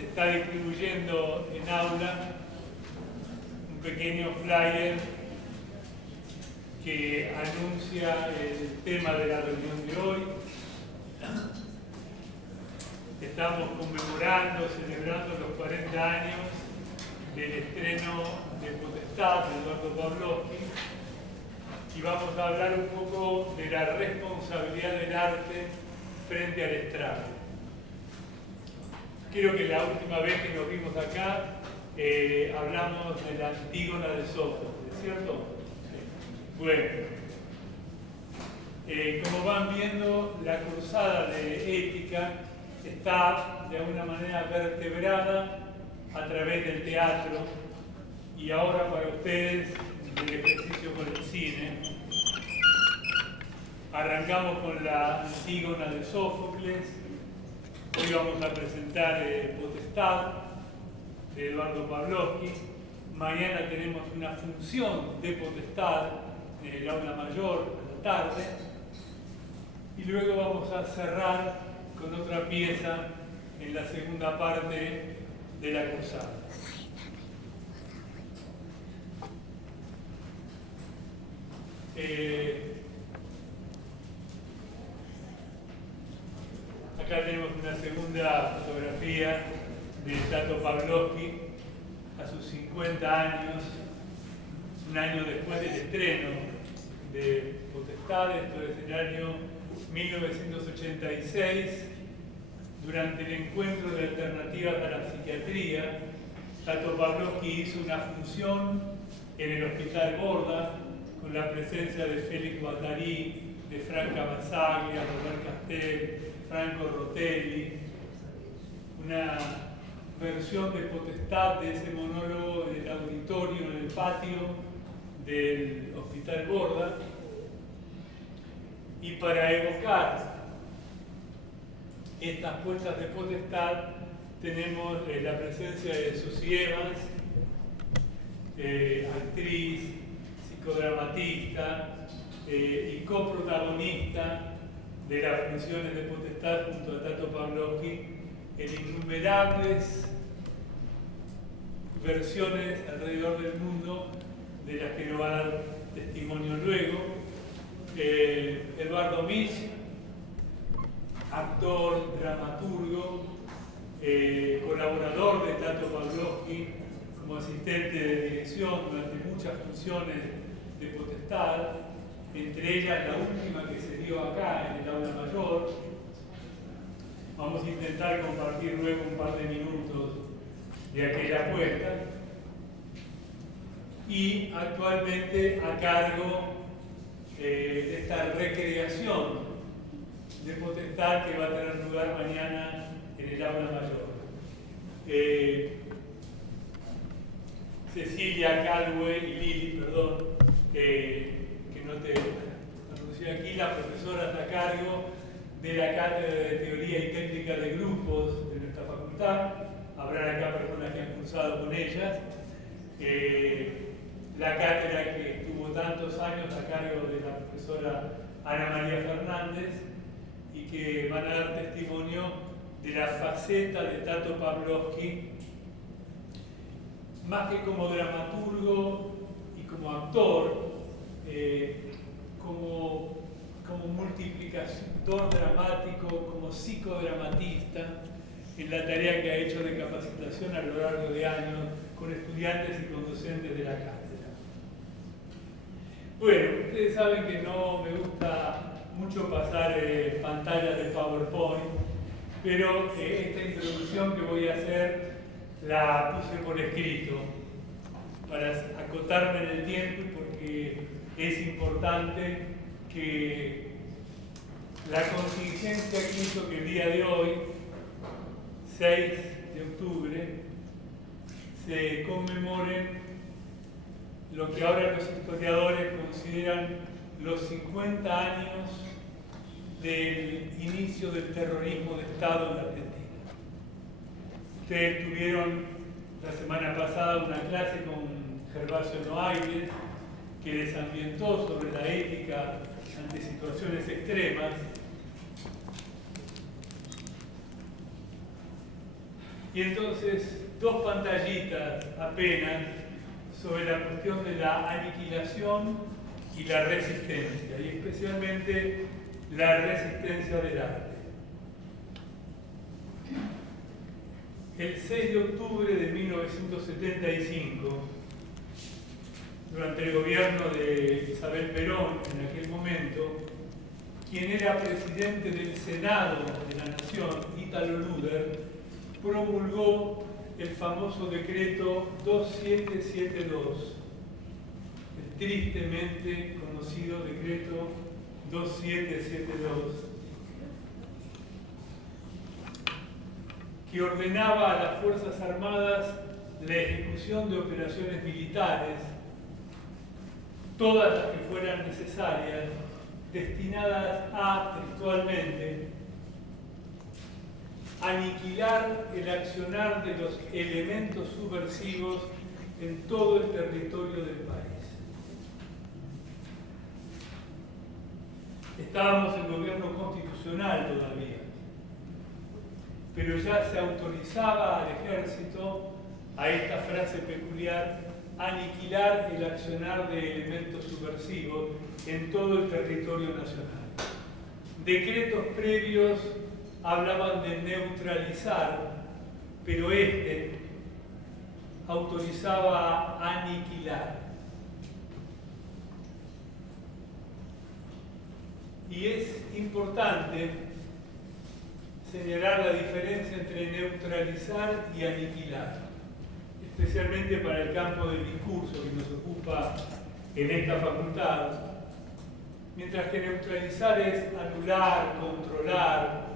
se está distribuyendo en aula un pequeño flyer que anuncia el tema de la reunión de hoy. Estamos conmemorando, celebrando los 40 años del estreno de Potestad de Eduardo Pavlovsky y vamos a hablar un poco de la responsabilidad del arte frente al estrago. Creo que la última vez que nos vimos acá hablamos de la Antígona de Sófocles, ¿cierto? Bueno, como van viendo, la cruzada de ética está de alguna manera vertebrada a través del teatro y ahora para ustedes el ejercicio con el cine. Arrancamos con la Antígona de Sófocles. Hoy vamos a presentar Potestad de Eduardo Pavlovsky. Mañana tenemos una función de Potestad en el aula mayor a la tarde. Y luego vamos a cerrar con otra pieza en la segunda parte de la cruzada. Acá tenemos una segunda fotografía de Tato Pavlovsky a sus 50 años, un año después del estreno de Potestad. Esto es el año 1986, durante el encuentro de alternativas a la psiquiatría. Tato Pavlovsky hizo una función en el Hospital Borda con la presencia de Félix Guattari, de Franca Basaglia, Robert Castel, Franco Rotelli, una versión de Potestad de ese monólogo en el auditorio, en el patio del Hospital Borda. Y para evocar estas puestas de potestad tenemos la presencia de Susie Evans, actriz, psicodramatista y coprotagonista de las funciones de Potestad junto a Tato Pavlovsky en innumerables versiones alrededor del mundo de las que nos va a dar testimonio luego. Eduardo Misch, actor, dramaturgo, colaborador de Tato Pavlovsky como asistente de dirección durante muchas funciones de Potestad, entre ellas la última que se dio acá en el aula mayor. Vamos a intentar compartir luego un par de minutos de aquella puesta. Y actualmente a cargo de esta recreación de Potestad que va a tener lugar mañana en el aula mayor. Cecilia Calwell y Lili, perdón, que no te anunció aquí, la profesora está a cargo de la Cátedra de Teoría y Técnica de Grupos de nuestra facultad. Habrá acá personas que han cursado con ellas. La cátedra que estuvo tantos años a cargo de la profesora Ana María Fernández y que van a dar testimonio de la faceta de Tato Pavlovsky, más que como dramaturgo y como actor, como multiplicador dramático, como psicodramatista, en la tarea que ha hecho de capacitación a lo largo de años con estudiantes y con docentes de la cátedra. Bueno, ustedes saben que no me gusta mucho pasar pantallas de PowerPoint, pero esta introducción que voy a hacer la puse por escrito para acotarme en el tiempo y porque es importante que la contingencia que hizo que el día de hoy, 6 de octubre, se conmemoren lo que ahora los historiadores consideran los 50 años del inicio del terrorismo de Estado en la Argentina. Ustedes tuvieron la semana pasada una clase con Gervasio Noailles que les ambientó sobre la ética ante situaciones extremas. Y entonces, dos pantallitas apenas sobre la cuestión de la aniquilación y la resistencia, y especialmente la resistencia del arte. El 6 de octubre de 1975, durante el gobierno de Isabel Perón, en aquel momento, quien era presidente del Senado de la Nación, Ítalo Luder, promulgó el famoso decreto 2772, el tristemente conocido decreto 2772, que ordenaba a las Fuerzas Armadas la ejecución de operaciones militares, todas las que fueran necesarias, destinadas a, textualmente, aniquilar el accionar de los elementos subversivos en todo el territorio del país. Estábamos en gobierno constitucional todavía, pero ya se autorizaba al ejército, a esta frase peculiar, aniquilar el accionar de elementos subversivos en todo el territorio nacional. Decretos previos hablaban de neutralizar, pero este autorizaba a aniquilar. Y es importante señalar la diferencia entre neutralizar y aniquilar, especialmente para el campo del discurso que nos ocupa en esta facultad. Mientras que neutralizar es anular, controlar,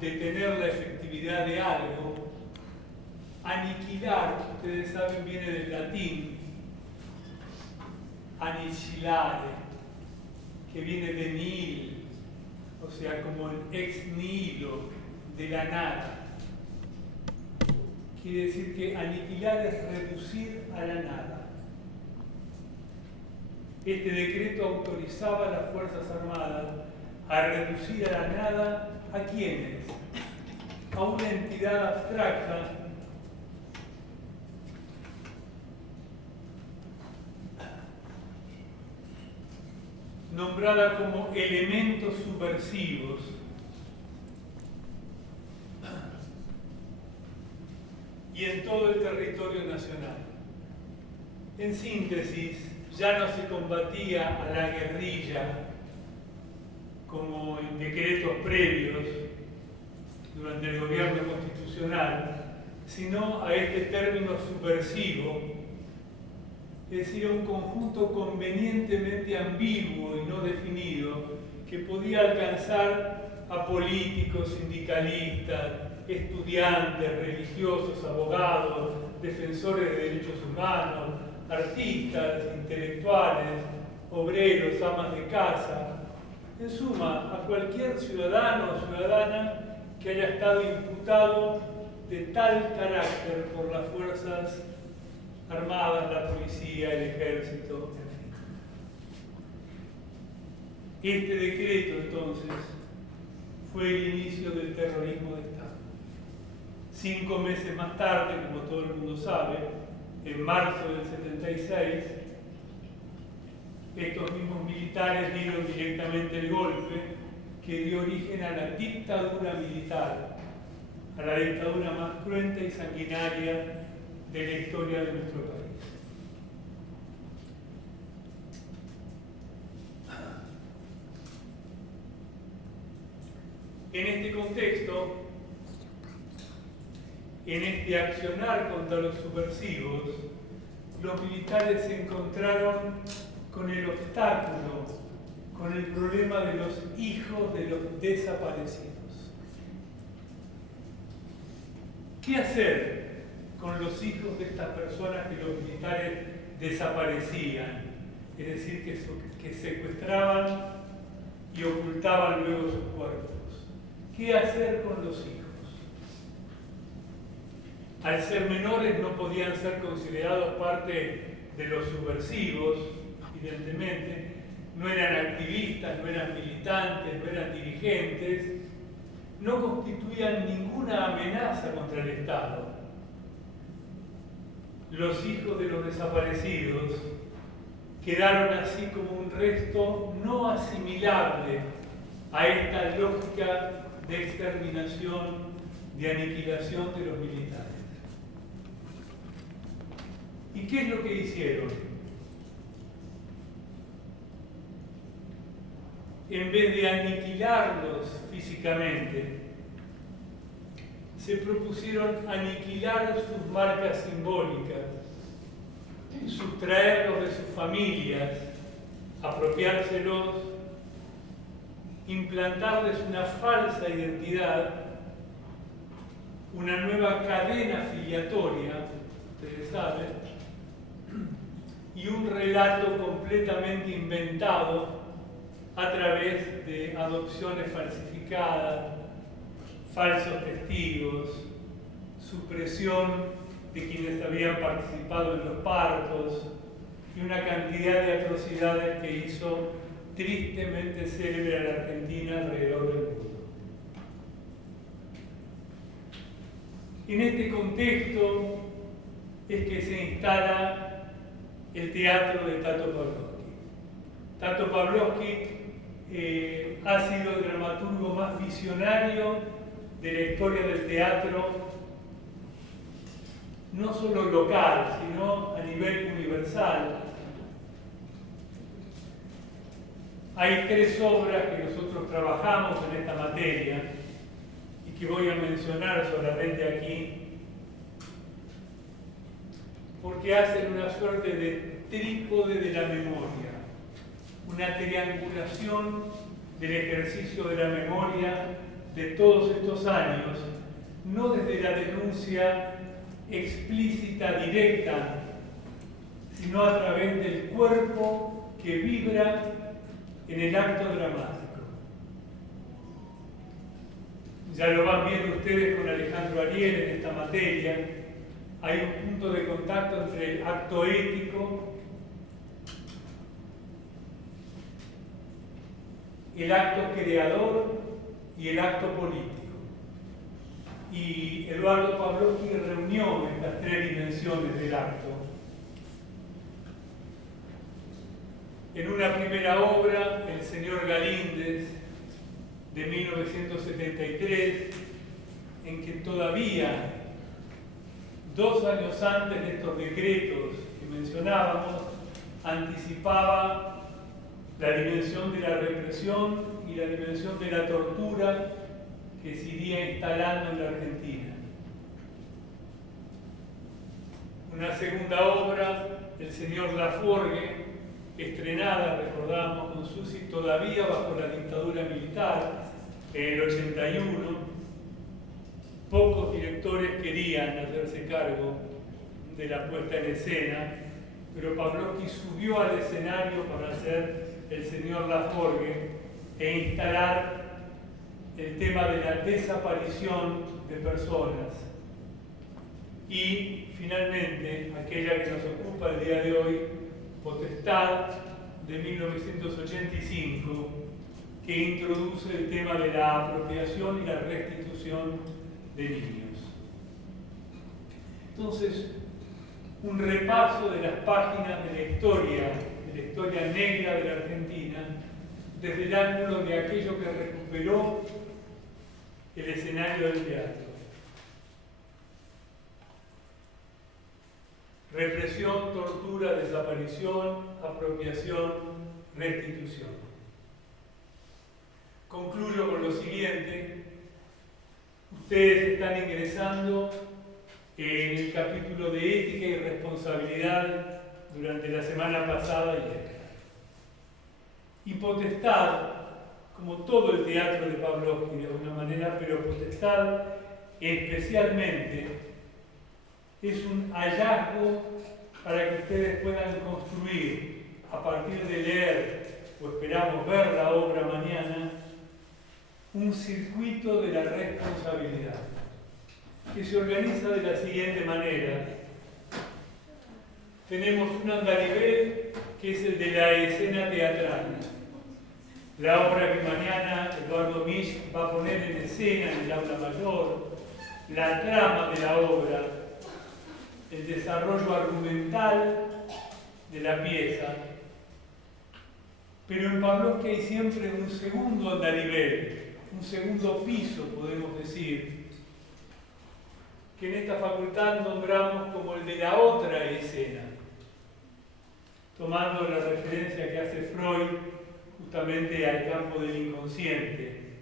detener la efectividad de algo, aniquilar, ustedes saben, viene del latín annihilare, que viene de nihil, o sea, como el ex nihilo, de la nada. Quiere decir que aniquilar es reducir a la nada. Este decreto autorizaba a las Fuerzas Armadas a reducir a la nada ¿a quiénes? A una entidad abstracta nombrada como elementos subversivos, y en todo el territorio nacional. En síntesis, ya no se combatía a la guerrilla como en decretos previos durante el gobierno constitucional, sino a este término subversivo, es decir, a un conjunto convenientemente ambiguo y no definido que podía alcanzar a políticos, sindicalistas, estudiantes, religiosos, abogados, defensores de derechos humanos, artistas, intelectuales, obreros, amas de casa, en suma, a cualquier ciudadano o ciudadana que haya estado imputado de tal carácter por las Fuerzas Armadas, la policía, el ejército, en fin. Este decreto, entonces, fue el inicio del terrorismo de Estado. 5 meses más tarde, como todo el mundo sabe, en marzo del 76, estos mismos militares dieron directamente el golpe que dio origen a la dictadura militar, a la dictadura más cruenta y sanguinaria de la historia de nuestro país. En este contexto, en este accionar contra los subversivos, los militares se encontraron con el obstáculo, con el problema de los hijos de los desaparecidos. ¿Qué hacer con los hijos de estas personas que los militares desaparecían? Es decir, que secuestraban y ocultaban luego sus cuerpos. ¿Qué hacer con los hijos? Al ser menores no podían ser considerados parte de los subversivos, evidentemente, no eran activistas, no eran militantes, no eran dirigentes, no constituían ninguna amenaza contra el Estado. Los hijos de los desaparecidos quedaron así como un resto no asimilable a esta lógica de exterminación, de aniquilación de los militares. ¿Y qué es lo que hicieron? En vez de aniquilarlos físicamente, se propusieron aniquilar sus marcas simbólicas, sustraerlos de sus familias, apropiárselos, implantarles una falsa identidad, una nueva cadena filiatoria, ustedes saben, y un relato completamente inventado a través de adopciones falsificadas, falsos testigos, supresión de quienes habían participado en los partos y una cantidad de atrocidades que hizo tristemente célebre a la Argentina alrededor del mundo. En este contexto es que se instala el teatro de Tato Pavlovsky. Tato Pavlovsky ha sido el dramaturgo más visionario de la historia del teatro, no solo local, sino a nivel universal. Hay 3 obras que nosotros trabajamos en esta materia y que voy a mencionar solamente aquí, porque hacen una suerte de trípode de la memoria, una triangulación del ejercicio de la memoria de todos estos años, no desde la denuncia explícita, directa, sino a través del cuerpo que vibra en el acto dramático. Ya lo van viendo ustedes con Alejandro Ariel en esta materia. Hay un punto de contacto entre el acto ético, el acto creador y el acto político. Y Eduardo Pavlovsky reunió estas 3 dimensiones del acto. En una primera obra, El señor Galíndez, de 1973, en que todavía 2 años antes de estos decretos que mencionábamos, anticipaba la dimensión de la represión y la dimensión de la tortura que se iría instalando en la Argentina. Una segunda obra, El señor Laforgue, estrenada, recordamos, con Susi todavía bajo la dictadura militar, en el 81. Pocos directores querían hacerse cargo de la puesta en escena, pero Pavlovsky subió al escenario para hacer El señor Laforgue e instalar el tema de la desaparición de personas. Y finalmente, aquella que nos ocupa el día de hoy, Potestad, de 1985, que introduce el tema de la apropiación y la restitución de niños. Entonces, un repaso de las páginas de la historia negra de la Argentina, desde el ángulo de aquello que recuperó el escenario del teatro. Represión, tortura, desaparición, apropiación, restitución. Concluyo con lo siguiente. Ustedes están ingresando en el capítulo de ética y responsabilidad durante la semana pasada y esta. Y Potestad, como todo el teatro de Pavlovsky de alguna manera, pero Potestad especialmente, es un hallazgo para que ustedes puedan construir, a partir de leer, o esperamos ver la obra mañana, un circuito de la responsabilidad, que se organiza de la siguiente manera. Tenemos un andarivel que es el de la escena teatral. la obra que mañana Eduardo Misch va a poner en escena en el aula mayor, la trama de la obra, el desarrollo argumental de la pieza. Pero en Pavlovsky hay siempre un segundo andarivel, un segundo piso, podemos decir, que en esta facultad nombramos como el de la otra escena, tomando la referencia que hace Freud justamente al campo del inconsciente,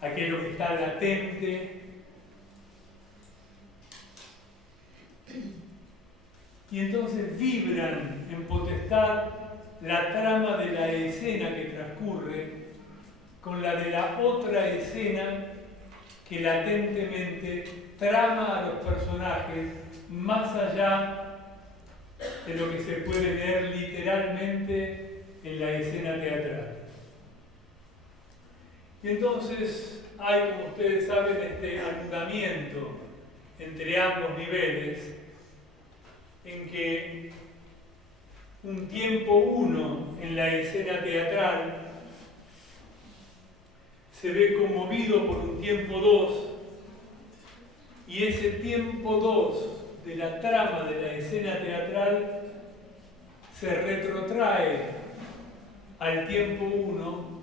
aquello que está latente y entonces vibran en potestad la trama de la escena que transcurre con la de la otra escena que latentemente trama a los personajes más allá de lo que se puede leer literalmente en la escena teatral. Y entonces hay, como ustedes saben, este anudamiento entre ambos niveles, en que un tiempo uno en la escena teatral se ve conmovido por un tiempo dos, y ese tiempo dos de la trama de la escena teatral se retrotrae al tiempo uno,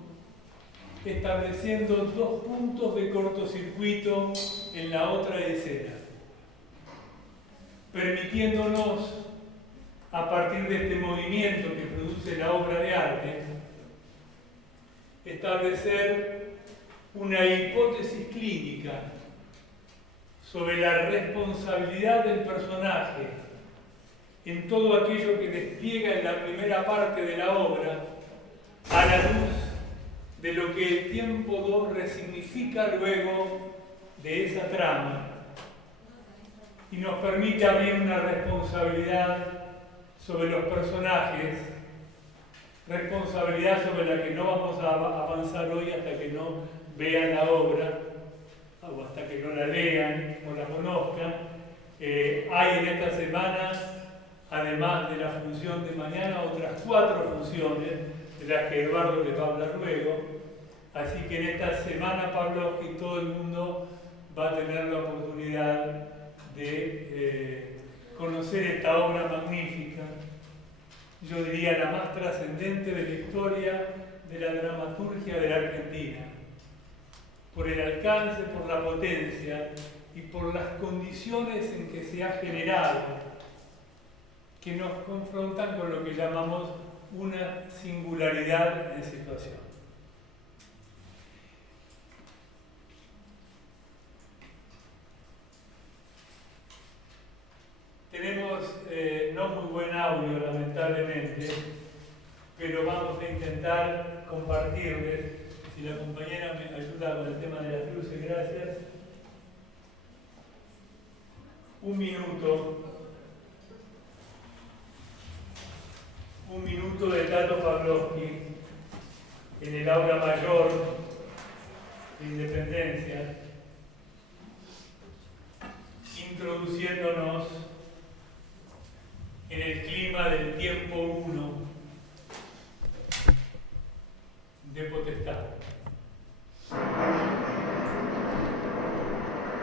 estableciendo dos puntos de cortocircuito en la otra escena, permitiéndonos, a partir de este movimiento que produce la obra de arte, establecer una hipótesis clínica sobre la responsabilidad del personaje en todo aquello que despliega en la primera parte de la obra, a la luz de lo que el tiempo 2 resignifica luego de esa trama, y nos permite abrir una responsabilidad sobre los personajes, responsabilidad sobre la que no vamos a avanzar hoy hasta que no vean la obra, o hasta que no la lean o la conozcan. Hay en esta semana, además de la función de mañana, otras 4 funciones, de las que Eduardo les va a hablar luego. Así que en esta semana, Pavlovsky, todo el mundo va a tener la oportunidad de conocer esta obra magnífica, yo diría la más trascendente de la historia de la dramaturgia de la Argentina, por el alcance, por la potencia y por las condiciones en que se ha generado, que nos confrontan con lo que llamamos una singularidad de situación. Tenemos no muy buen audio, lamentablemente, pero vamos a intentar compartirles. Si la compañera me ayuda con el tema de las luces, gracias. Un minuto de Tato Pavlovsky en el aula mayor de Independencia, introduciéndonos en el clima del tiempo 1 de potestad.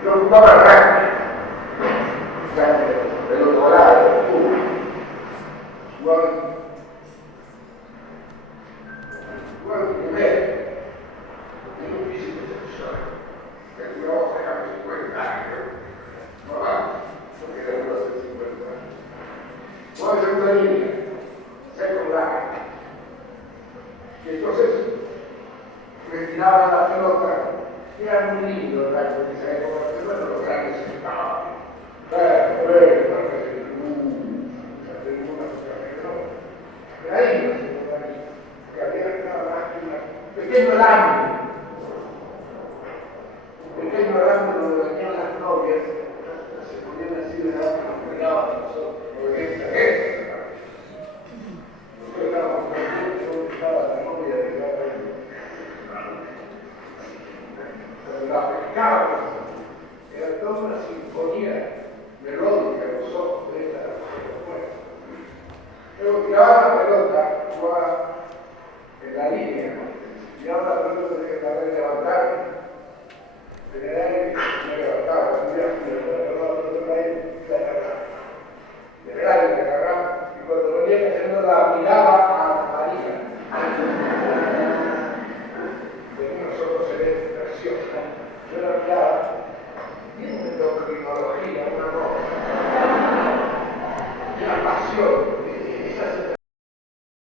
Yo estaba grande dell'otorale, guardi di me, io non fisico professore, perché una volta che avevo 50 anni, ma va, perché era una 50 anni. Poi c'è una linea, secondaria, che entonces me tirava la pelota, era un libro, perché se ne come lo grande si stava. la miraba